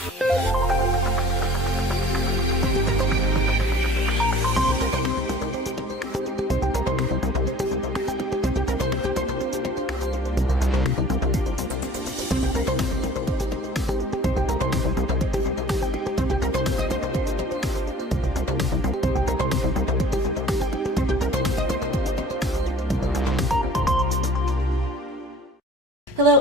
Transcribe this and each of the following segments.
Hello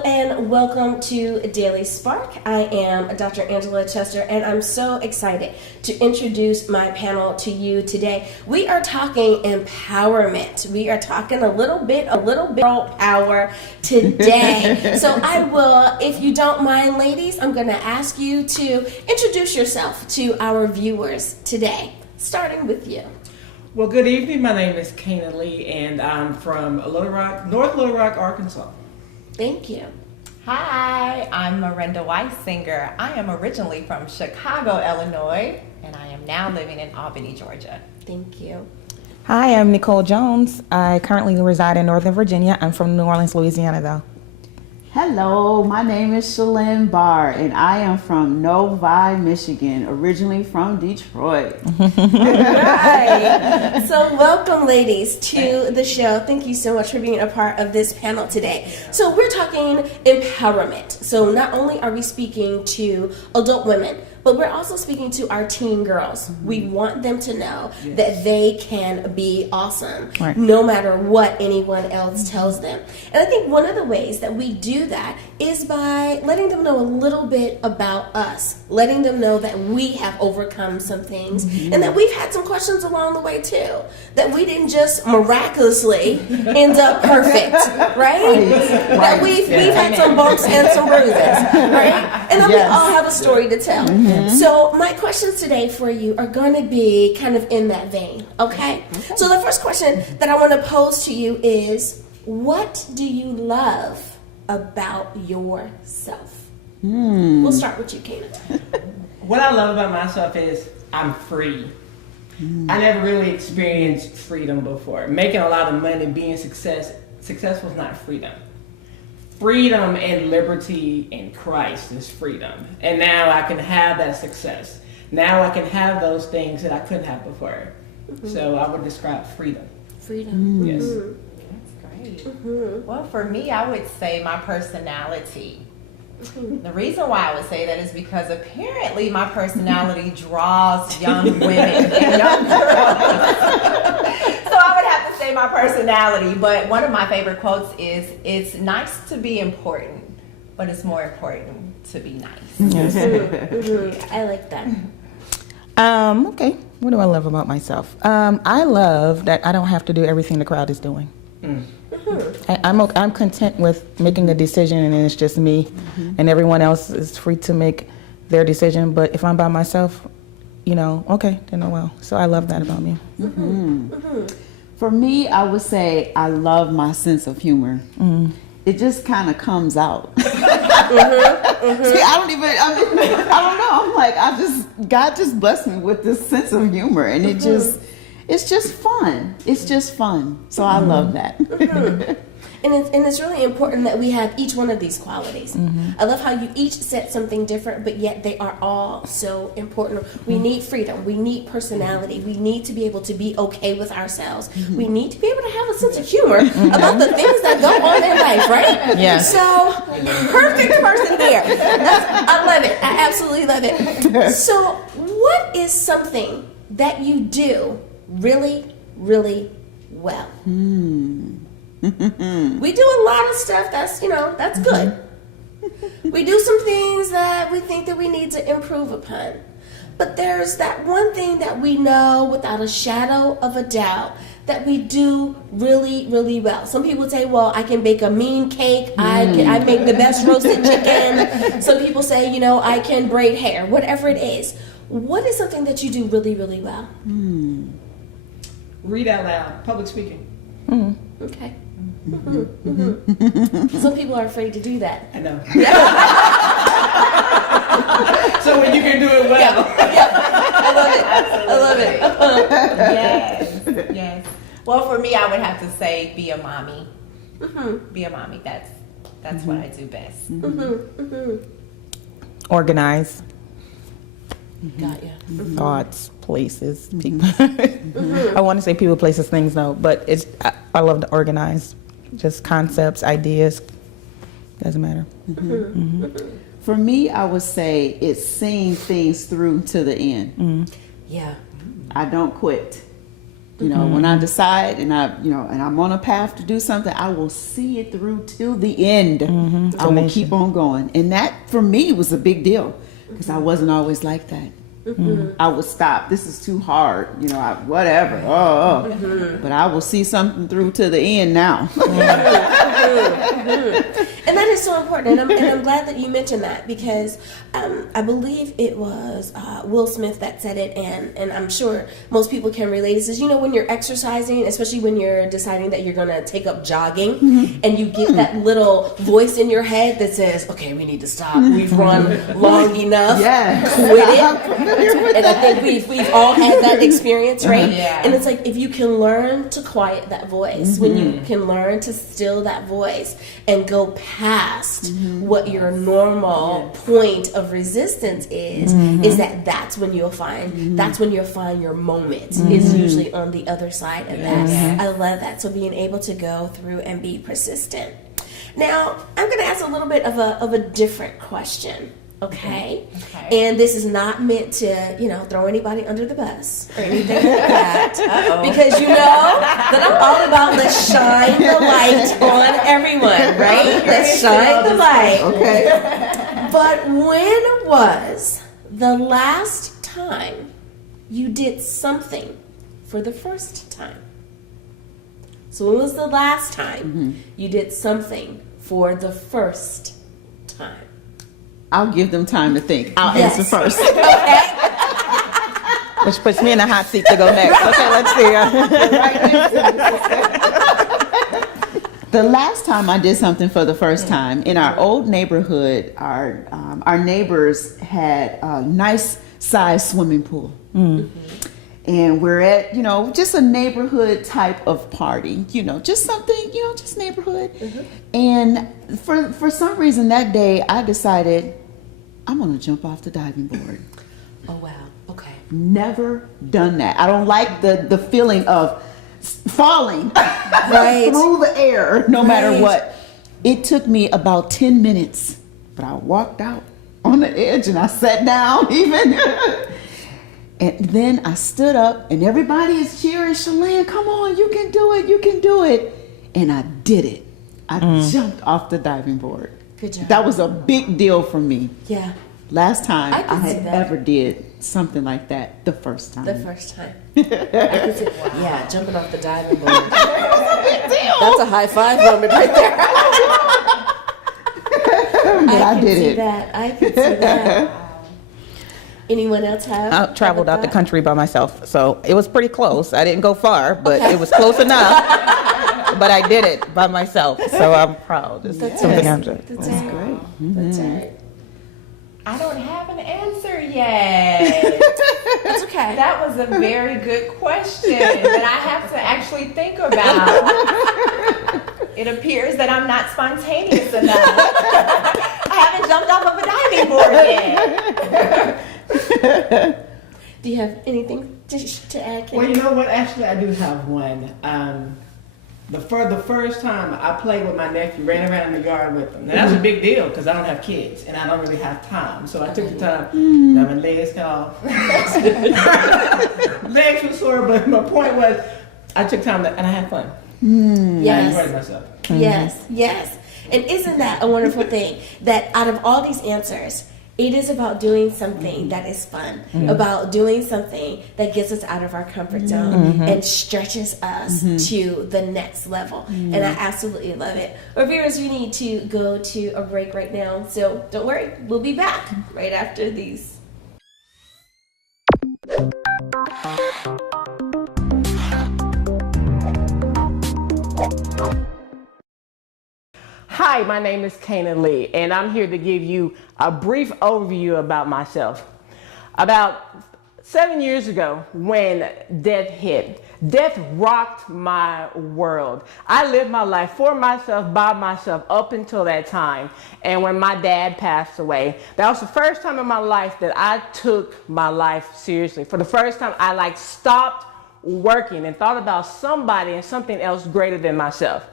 and welcome to Daily Spark. I am Dr. Angela Chester and I'm so excited to introduce my panel to you today. We are talking empowerment. We are talking a little bit girl power today. So I will, if you don't mind, ladies, I'm going to ask you to introduce yourself to our viewers today, starting with you. Well, good evening. My name is Canna Lee and I'm from North Little Rock, Arkansas. Thank you. Hi, I'm Morenda Wysinger. I am originally from Chicago, Illinois, and I am now living in Albany, Georgia. Thank you. Hi, I'm Nicole Jones. I currently reside in Northern Virginia. I'm from New Orleans, Louisiana, though. Hello, my name is Shalynne Barr, and I am from Novi, Michigan, originally from Detroit. Right. So welcome, ladies, to the show. Thank you so much for being a part of this panel today. So we're talking empowerment. So not only are we speaking to adult women, but we're also speaking to our teen girls. We want them to know that they can be awesome, no matter what anyone else tells them. And I think one of the ways that we do that is by letting them know a little bit about us, letting them know that we have overcome some things and that we've had some questions along the way too, that we didn't just miraculously end up perfect, right? That we've had some bumps and some bruises, right? And then we all have a story to tell. So my questions today for you are going to be kind of in that vein, okay? So the first question that I want to pose to you is, what do you love about yourself? We'll start with you, Canna. What I love about myself is I'm free. I never really experienced freedom before. Making a lot of money, being successful is not freedom. Freedom and liberty in Christ is freedom. And now I can have that success. Now I can have those things that I couldn't have before. So I would describe freedom. Freedom. Yes. That's great. Well, for me, I would say my personality. The reason why I would say that is because apparently my personality draws young women and young girls. So I would have to say my personality, but one of my favorite quotes is, it's nice to be important, but it's more important to be nice. I like that. Okay, what do I love about myself? I love that I don't have to do everything the crowd is doing. I'm content with making a decision and it's just me, and everyone else is free to make their decision. But if I'm by myself, okay, then oh well. So I love that about me. For me, I would say I love my sense of humor. It just kind of comes out. See, I don't know. I'm like, God just blessed me with this sense of humor, and it's just fun. It's just fun. So I love that. And it's really important that we have each one of these qualities. I love how you each said something different, but yet they are all so important. We need freedom. We need personality. We need to be able to be okay with ourselves. We need to be able to have a sense of humor about the things that go on in life, right? Yeah. So, perfect person here. I love it. I absolutely love it. So, what is something that you do really, really well? We do a lot of stuff that's good. We do some things that we think that we need to improve upon. But there's that one thing that we know without a shadow of a doubt that we do really, really well. Some people say, well, I can bake a mean cake. I make the best roasted chicken. Some people say, I can braid hair, whatever it is. What is something that you do really, really well? Read out loud, public speaking. Okay. Some people are afraid to do that. I know. So when you can do it well. I love it. Yes. Well, for me, I would have to say be a mommy. Be a mommy. That's what I do best. Organize. Got ya. thoughts, places, people. I want to say people, places, things, though, but I love to organize, just concepts, ideas. Doesn't matter. For me, I would say it's seeing things through to the end. Yeah. I don't quit. You know, when I decide and I'm on a path to do something, I will see it through till the end. I will keep on going. And that, for me, was a big deal because I wasn't always like that. I would stop. This is too hard. You know, whatever. But I will see something through to the end now. And that is so important, and I'm glad that you mentioned that because I believe it was Will Smith that said it, and I'm sure most people can relate. He says, you know, when you're exercising, especially when you're deciding that you're going to take up jogging, and you get that little voice in your head that says, okay, we need to stop. We've run long enough. Quit it. And I think we've all had that experience, right? And it's like if you can learn to quiet that voice, when you can learn to still that voice and go past what your normal point of resistance is that's when you'll find your moment is usually on the other side of that. I love that. So being able to go through and be persistent. Now I'm going to ask a little bit of a different question. Okay. And this is not meant to, you know, throw anybody under the bus or anything like that. Because you know that I'm all about let's shine the light on everyone, right? Let's shine the light. Okay. But when was the last time you did something for the first time? So when was the last time you did something for the first time? I'll give them time to think. I'll answer first. Okay. Which puts me in a hot seat to go next. Okay, let's see. The last time I did something for the first time, in our old neighborhood, our neighbors had a nice sized swimming pool. And we're at, you know, just a neighborhood type of party, you know, just something, you know, just neighborhood. And for some reason that day I decided I'm going to jump off the diving board. Oh, wow. Okay. Never done that. I don't like the feeling of falling through the air, no matter what. It took me about 10 minutes, but I walked out on the edge and I sat down even. And then I stood up and everybody is cheering, Shalynne, come on, you can do it, you can do it. And I did it. I jumped off the diving board. Good job. That was a big deal for me. Yeah. Last time I I can see had that. ever did something like that the first time. The first time. I can see, yeah, jumping off the diving board. That's a high five moment right there. But I did it. I can see that. Anyone else have? I traveled out the country by myself, so it was pretty close. I didn't go far, but it was close enough. But I did it by myself, so I'm proud. It's something I'm doing. That's great. That's right. I don't have an answer yet. That's okay. That was a very good question that I have to actually think about. It appears that I'm not spontaneous enough. I haven't jumped off of a diving board yet. Do you have anything to add, Kenny? Well, you know what? Actually, I do have one. The first time I played with my nephew, ran around in the yard with him. Now, that's a big deal because I don't have kids and I don't really have time. So I took the time. Now my legs got off. Legs were sore, but my point was I took time and I had fun. I enjoyed myself. Yes. And isn't that a wonderful thing? That out of all these answers, it is about doing something that is fun, about doing something that gets us out of our comfort zone and stretches us to the next level. And I absolutely love it. Well, viewers, we need to go to a break right now. So don't worry, we'll be back right after these. Hi, my name is Canna Lee, and I'm here to give you a brief overview about myself. About 7 years ago when death hit. Death rocked my world. I lived my life for myself, by myself, up until that time. And when my dad passed away, that was the first time in my life that I took my life seriously. For the first time, I stopped working and thought about somebody and something else greater than myself.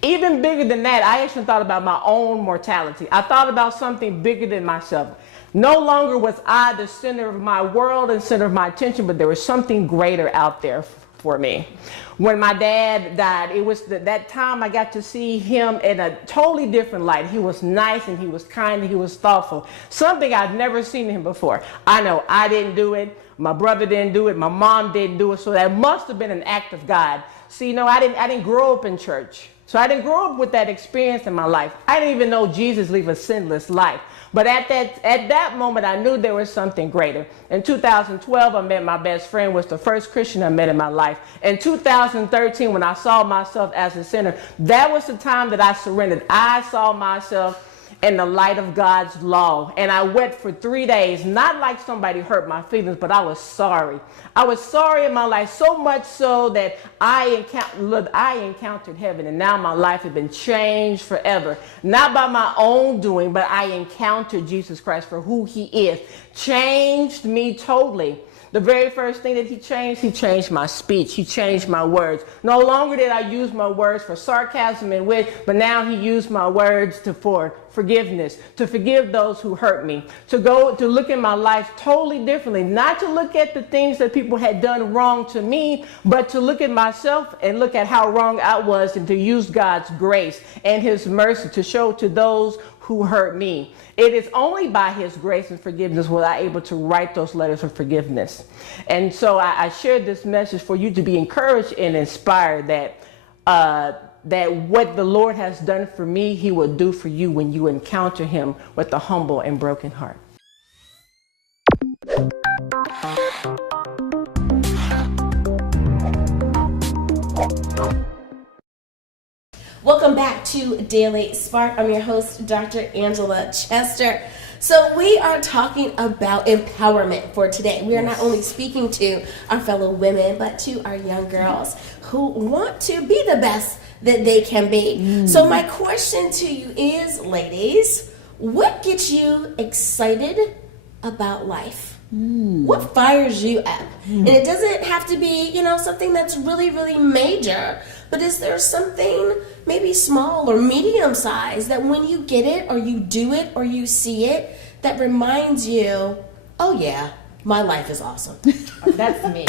Even bigger than that, I actually thought about my own mortality. I thought about something bigger than myself. No longer was I the center of my world and center of my attention, but there was something greater out there for me. When my dad died, it was that time I got to see him in a totally different light. He was nice and he was kind and he was thoughtful. Something I'd never seen him before. I know I didn't do it. My brother didn't do it. My mom didn't do it. So that must have been an act of God. See, I didn't grow up in church. So I didn't grow up with that experience in my life. I didn't even know Jesus lived a sinless life. But at that moment, I knew there was something greater. In 2012, I met my best friend, was the first Christian I met in my life. In 2013, when I saw myself as a sinner, that was the time that I surrendered. I saw myself in the light of God's law. And I wept for 3 days, not like somebody hurt my feelings, but I was sorry. I was sorry in my life, so much so that I encountered heaven, and now my life has been changed forever. Not by my own doing, but I encountered Jesus Christ for who he is. Changed me totally. The very first thing that he changed my speech. He changed my words. No longer did I use my words for sarcasm and wit, but now he used my words for forgiveness, to forgive those who hurt me, to look at my life totally differently, not to look at the things that people had done wrong to me, but to look at myself and look at how wrong I was, and to use God's grace and his mercy to show to those who hurt me. It is only by his grace and forgiveness was I able to write those letters of forgiveness. And so I shared this message for you to be encouraged and inspired that what the Lord has done for me, he will do for you when you encounter him with a humble and broken heart. Welcome back to Daily Spark. I'm your host, Dr. Angela Chester. So we are talking about empowerment for today. We are not only speaking to our fellow women, but to our young girls who want to be the best that they can be. So my question to you is, ladies, what gets you excited about life? What fires you up? And it doesn't have to be, something that's really, really major. But is there something maybe small or medium size that when you get it or you do it or you see it, that reminds you, oh yeah, my life is awesome? That's me.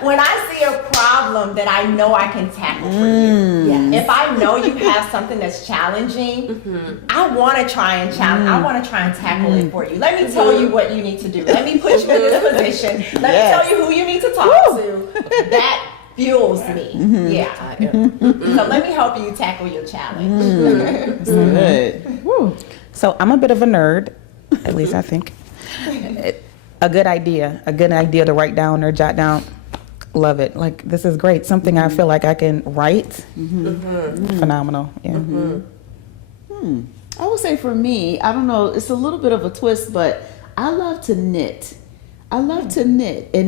When I see a problem that I know I can tackle for you, if I know you have something that's challenging, I want to try and challenge. I want to try and tackle it for you. Let me tell you what you need to do. Let me put you in this position. Let me tell you who you need to talk to. That fuels me. So let me help you tackle your challenge. Good. So I'm a bit of a nerd, at least I think. A good idea to write down or jot down. Love it. Like, this is great. Something I feel like I can write. Phenomenal. Yeah. I would say for me, I don't know, it's a little bit of a twist, but I love to knit. And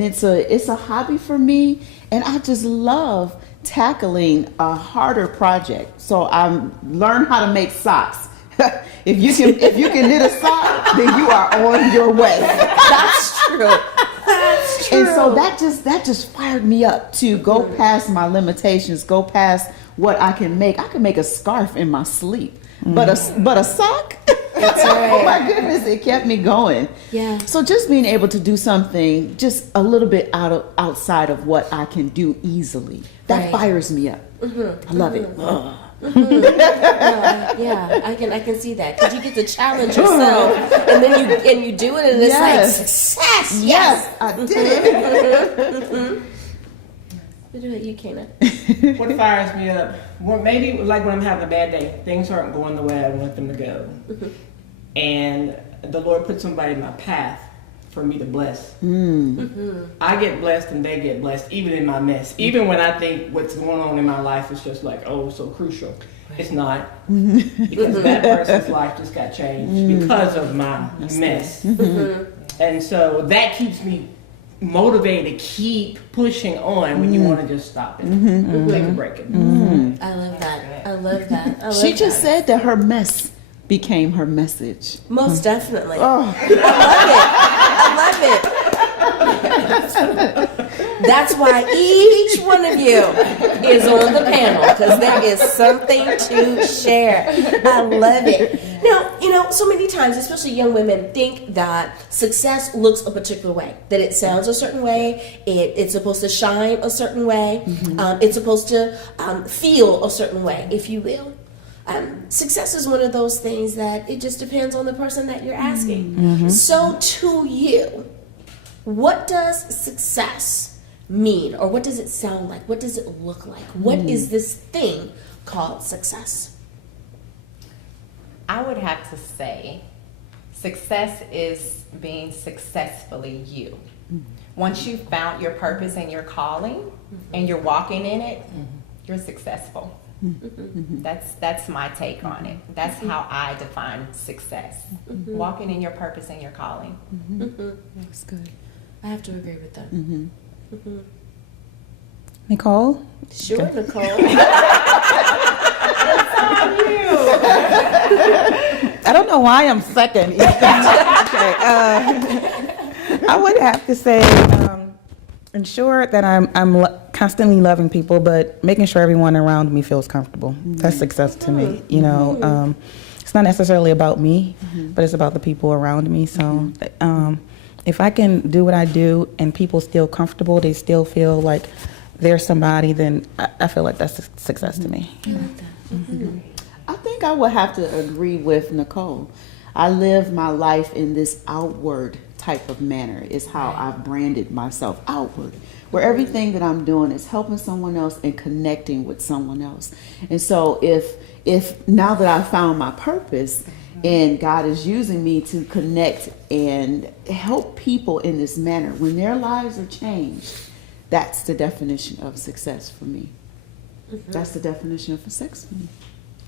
it's a hobby for me, and I just love tackling a harder project. So I learned how to make socks. If you can knit a sock, then you are on your way. That's true. And so that just fired me up to go past my limitations, go past what I can make. I can make a scarf in my sleep, but a sock. That's right. Oh my goodness, it kept me going. Yeah. So just being able to do something just a little bit outside of what I can do easily, that fires me up. I love it. I can see that, because you get to challenge yourself, and then you do it, and it's like success. Yes, I did it. What about you, Canna? What fires me up? Well, maybe like when I'm having a bad day, things aren't going the way I want them to go, and the Lord put somebody in my path for me to bless. I get blessed and they get blessed, even in my mess. Even when I think what's going on in my life is just like, oh, so crucial. It's not. Because that person's life just got changed because of my mess. And so that keeps me motivated to keep pushing on when you want to just stop it. Take a break. I love that. I love that. I love She just that. said that her mess became her message. Most definitely. Oh. I love it. That's why each one of you is on the panel, because there is something to share. I love it. Now, so many times, especially young women, think that success looks a particular way, that it sounds a certain way, it's supposed to shine a certain way, it's supposed to feel a certain way, if you will. Success is one of those things that it just depends on the person that you're asking. So to you, what does success mean, or what does it sound like? What does it look like? What is this thing called success? I would have to say success is being successfully you. Once you've found your purpose and your calling and you're walking in it, you're successful. That's my take on it. That's how I define success. Walking in your purpose and your calling. That's good. I have to agree with that. Nicole? Sure, Nicole. I don't know why I'm second. Okay, I would have to say ensure that I'm constantly loving people, but making sure everyone around me feels comfortable. That's success to me. It's not necessarily about me, but it's about the people around me. So if I can do what I do and people still comfortable, they still feel like they're somebody, then I feel like that's success to me. I like that. I think I would have to agree with Nicole. I live my life in this outward type of manner, is how I've branded myself, outward, where everything that I'm doing is helping someone else and connecting with someone else. And so if now that I've found my purpose and God is using me to connect and help people in this manner, when their lives are changed, that's the definition of success for me. That's the definition of success for me.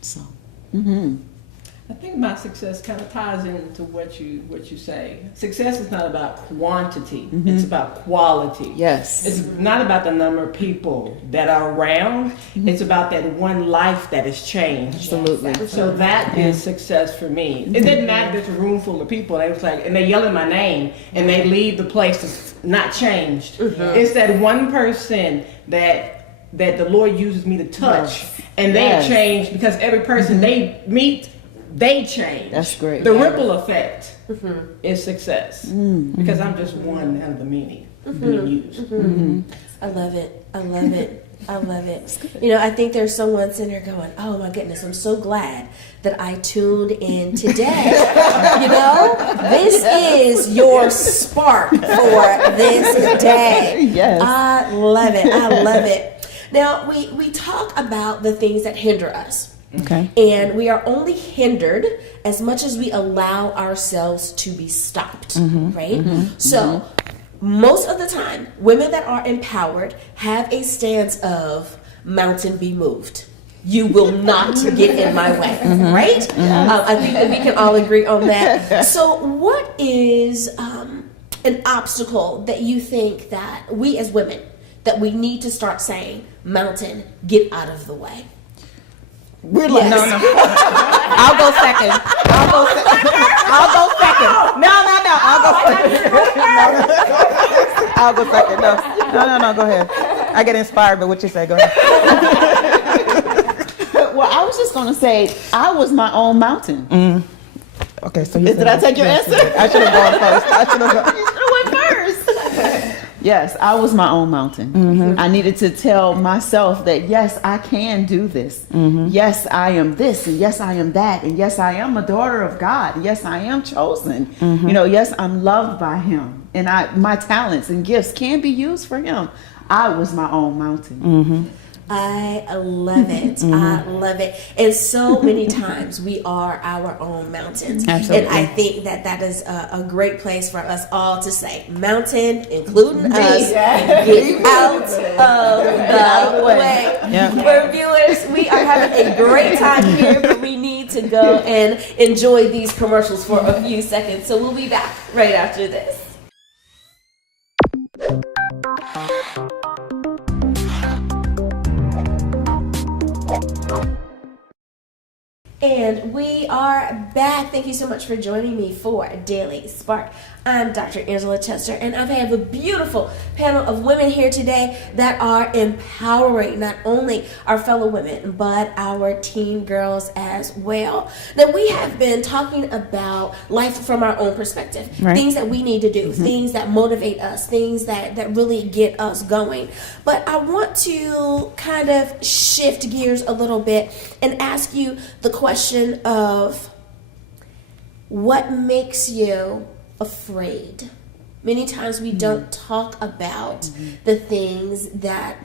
So, I think my success kind of ties into what you say. Success is not about quantity; it's about quality. yes. It's not about the number of people that are around. It's about that one life that has changed. Absolutely. So that is success for me. It didn't matter if there's a room full of people. They was like, and they yelling my name, and they leave the place that's not changed. It's that one person that the Lord uses me to touch, and they change, because every person they meet, they change. That's great. The ripple effect is success, because I'm just one out of the many being used. I love it. I love it. I love it. I think there's someone sitting there going, oh my goodness, I'm so glad that I tuned in today. This is your spark for this day. Yes. I love it. I love it. Now, we talk about the things that hinder us. Okay. And we are only hindered as much as we allow ourselves to be stopped, right? So, most of the time, women that are empowered have a stance of mountain be moved. You will not get in my way, right? I think that we can all agree on that. So, what is an obstacle that you think that we as women, that we need to start saying, mountain, get out of the way? We're like, no. I'll go second. I'll go second. No. I'll go second. No. Go ahead. I get inspired by what you say. Go ahead. Well, I was just going to say, I was my own mountain. Okay, so Did I take your answer? I should have gone first. You should have went first. Yes, I was my own mountain. I needed to tell myself that, yes, I can do this. Yes, I am this, and yes, I am that, and yes, I am a daughter of God. Yes, I am chosen. Yes, I'm loved by Him, and my talents and gifts can be used for Him. I was my own mountain. I love it. I love it. And so many times we are our own mountains. Absolutely. And I think that is a great place for us all to say, mountain, including us, get out of the way. Yeah. For viewers, we are having a great time here, but we need to go and enjoy these commercials for a few seconds. So we'll be back right after this. And we are back. Thank you so much for joining me for Daily Spark. I'm Dr. Angela Chester, and I have a beautiful panel of women here today that are empowering not only our fellow women, but our teen girls as well. Now, we have been talking about life from our own perspective, right. Things that we need to do, things that motivate us, things that really get us going. But I want to kind of shift gears a little bit and ask you the question of what makes you afraid. Many times we don't talk about the things that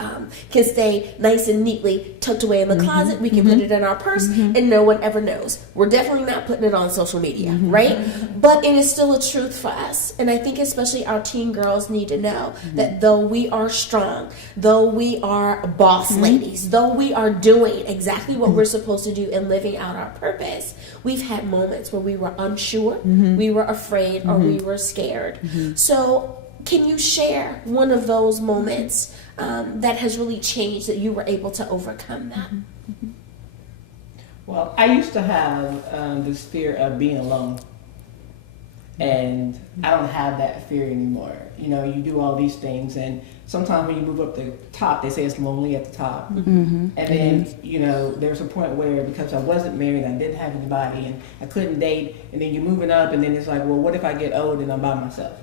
can stay nice and neatly tucked away in the closet. We can put it in our purse and no one ever knows. We're definitely not putting it on social media, right? But it is still a truth for us. And I think especially our teen girls need to know that though we are strong, though we are boss ladies, though we are doing exactly what we're supposed to do and living out our purpose, we've had moments where we were unsure, we were afraid, or we were scared. So can you share one of those moments that has really changed, that you were able to overcome that? Well, I used to have this fear of being alone. And I don't have that fear anymore. You know, you do all these things, and sometimes when you move up the top, they say it's lonely at the top. And then, you know, there's a point where, because I wasn't married, I didn't have anybody, and I couldn't date, and then you're moving up, and then it's like, well, what if I get old and I'm by myself?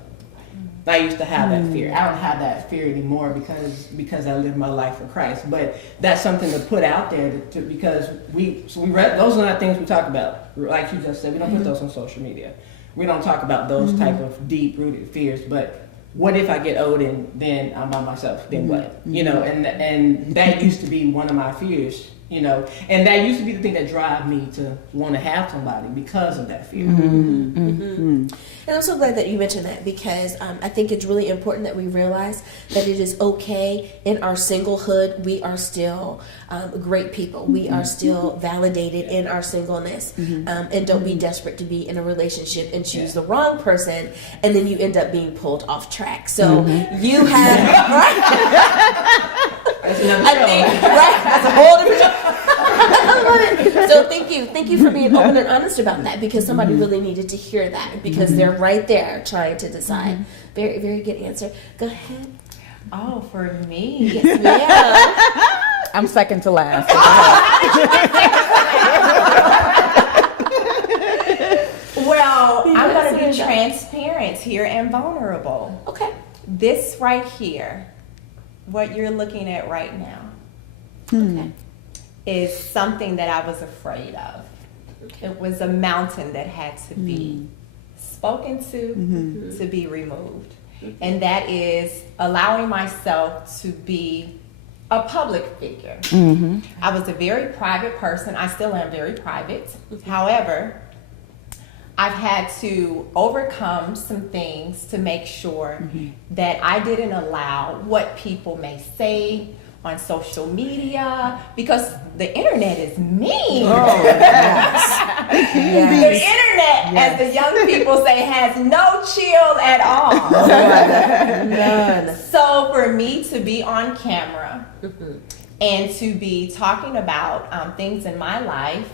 I used to have that fear. I don't have that fear anymore because I live my life for Christ. But that's something to put out there because those are not things we talk about. Like you just said, we don't put those on social media. We don't talk about those type of deep-rooted fears. But what if I get old and then I'm by myself? Then what? You know, and that used to be one of my fears. You know, and that used to be the thing that drive me to want to have somebody because of that fear. And I'm so glad that you mentioned that, because I think it's really important that we realize that it is okay in our singlehood. We are still great people. We are still validated in our singleness. And don't be desperate to be in a relationship and choose the wrong person, and then you end up being pulled off track. So you have, right? I think, right? That's a whole different show. I love it. So thank you for being open and honest about that, because somebody really needed to hear that, because they're right there trying to decide. Very, very good answer. Go ahead. Oh, for me. Yes, ma'am. I'm second to last. Well, I'm going to be transparent here and vulnerable. Okay. This right here, what you're looking at right now, Okay. is something that I was afraid of. It was a mountain that had to be spoken to be removed. And that is allowing myself to be a public figure. I was a very private person. I still am very private. However, I've had to overcome some things to make sure that I didn't allow what people may say on social media, because the internet is mean. Oh, yes. The internet, as the young people say, has no chill at all. None. So for me to be on camera and to be talking about things in my life,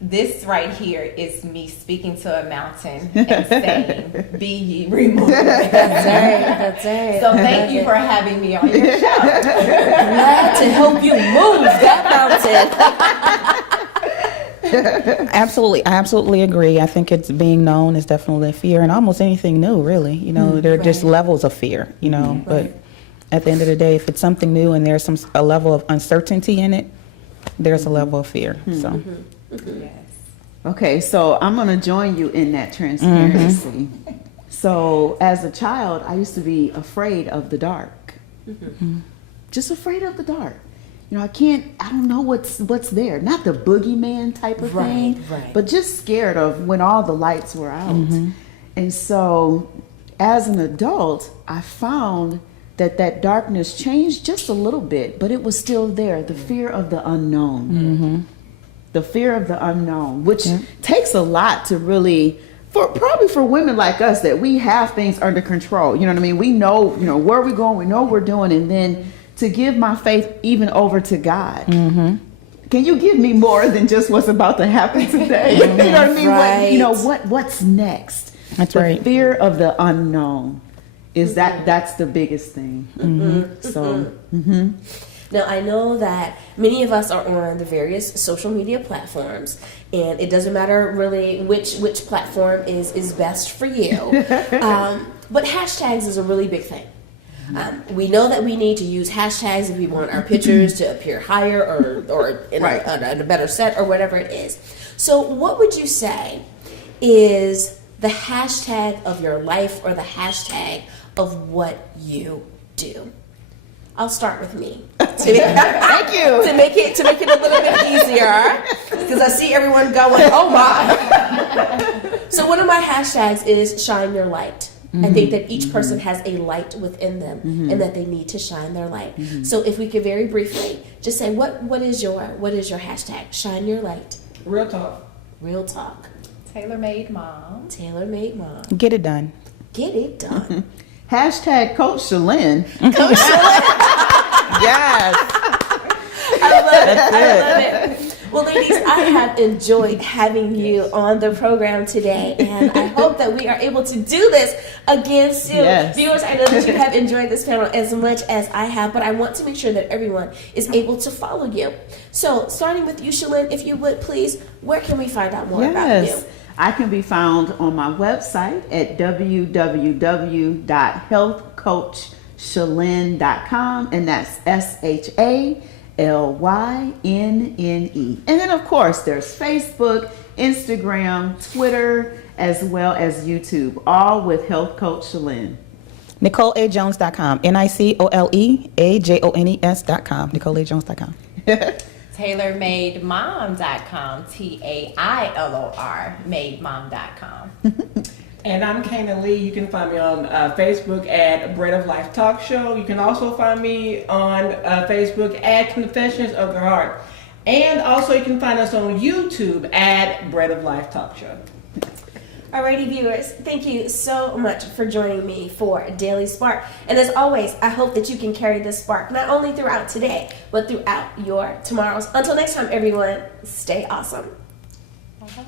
this right here is me speaking to a mountain and saying, be ye removed. That's right. So thank you for having me on your show. Glad to help you move that mountain. Absolutely. I absolutely agree. I think it's being known is definitely a fear, and almost anything new, really. You know, there are just levels of fear, you know, but at the end of the day, if it's something new and there's a level of uncertainty in it, there's a level of fear. So. Yes. Okay, so I'm going to join you in that transparency. So as a child, I used to be afraid of the dark. Just afraid of the dark. I don't know what's there. Not the boogeyman type of thing, right. but just scared of when all the lights were out. And so as an adult, I found that darkness changed just a little bit, but it was still there. The fear of the unknown. The fear of the unknown, which takes a lot to really, probably for women like us, that we have things under control. You know what I mean? We know, where we're going, we know what we're doing, and then to give my faith even over to God. Can you give me more than just what's about to happen today? You know what I mean? Right. What's next? That's the right. Fear of the unknown is that's the biggest thing. So. Now, I know that many of us are on the various social media platforms, and it doesn't matter really which platform is best for you. But hashtags is a really big thing. We know that we need to use hashtags if we want our pictures to appear higher or in a better set or whatever it is. So what would you say is the hashtag of your life or the hashtag of what you do? I'll start with me. Thank you. To make it a little bit easier, because I see everyone going, oh my. So one of my hashtags is shine your light. I think that each person has a light within them and that they need to shine their light. So if we could very briefly just say, what is your hashtag? Shine your light. Real talk. Real talk. Tailor-made mom. Tailor-made mom. Get it done. Get it done. Hashtag Coach Shalynne. Yes. I love it. Well, ladies, I have enjoyed having you on the program today, and I hope that we are able to do this again soon. Yes. Viewers, I know that you have enjoyed this panel as much as I have, but I want to make sure that everyone is able to follow you. So, starting with you, Shalynne, if you would please, where can we find out more about you? I can be found on my website at www.healthcoachshalynne.com, and that's SHALYNNE. And then, of course, there's Facebook, Instagram, Twitter, as well as YouTube, all with Health Coach Shalynne. NicoleAJones.com. NicoleAJones.com. NicoleAJones.com. TailorMadeMom.com. TAILOR mademom.com. And I'm Canna Lee. You can find me on Facebook at Bread of Life Talk Show. You can also find me on Facebook at Confessions of the Heart. And also you can find us on YouTube at Bread of Life Talk Show. Alrighty, viewers, thank you so much for joining me for Daily Spark. And as always, I hope that you can carry this spark not only throughout today, but throughout your tomorrows. Until next time, everyone, stay awesome. Bye-bye.